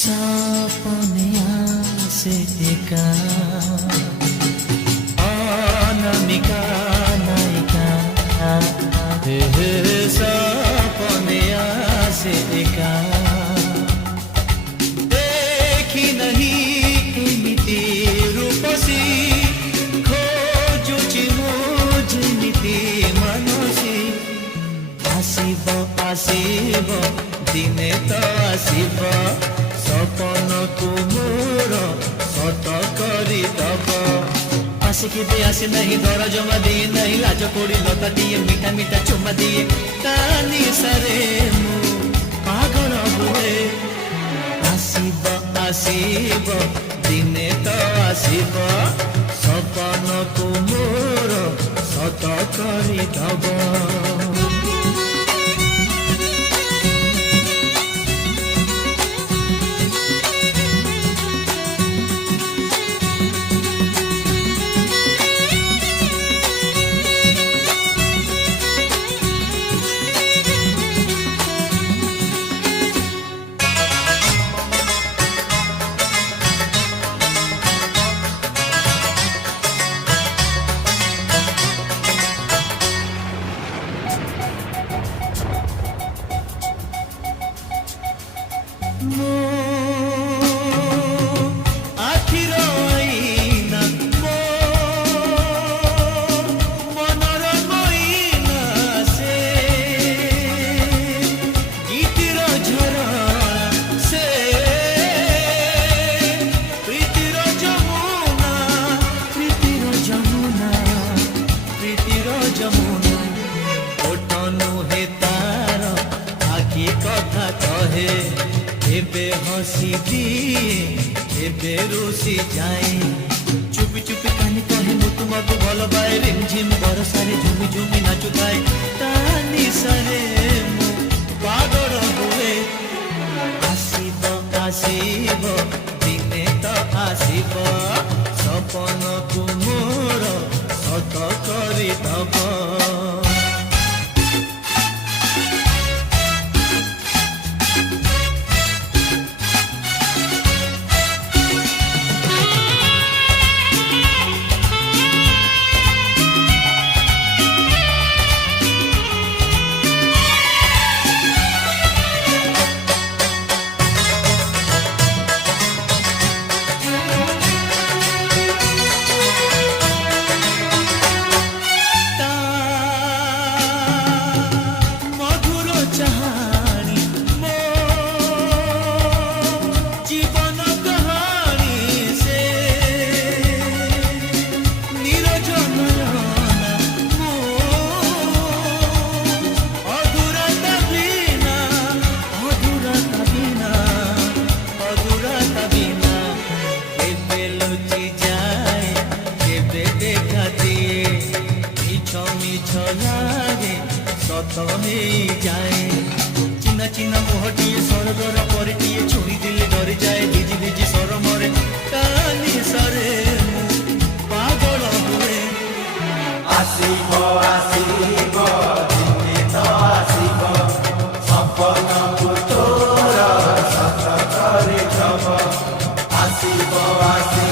सपने आसे एका अनामिका नायिका सपने आसे एका देखी नहीं एमिति रूपसी खोजुची मु जेमिति मानसी आसिब आसिब दिने तो आसिब सपन तुमर सत करी दब आसिकी दे आसे नहीं दर जमा दिए नहीं लाज कोड़ी लता दिए मीठा मीठा चुमा दिए कानी सारे मु पागल हुए आसिब आसिब दिने तो आसिब सपन तुमर सत करी दब কথা কহে এবে হসি দিয়ে এবে রুষি যায় চুপি চুপি কানি কহে মু তোমাকে ভাল পাଏ রিমঝিম বরসারে ঝুমি ঝুমি নাচুଥାଏ তা নিশারে মু পাগল হুয়ে আসিব আসিব দিনে তো আসিব সপন তুমর সত করি দব সত হয়ে যায় চিনা চিনা মোহটিয়ে সরগর পরিটিয়ে ছুঁই দিলে ডরে যায় ভিজি ভিজি সরমরে কানি সরে মু পাগল হুয়ে আসিব আসিব দিনে তো আসিব সপন তোর সত করে দব আসিব আসিব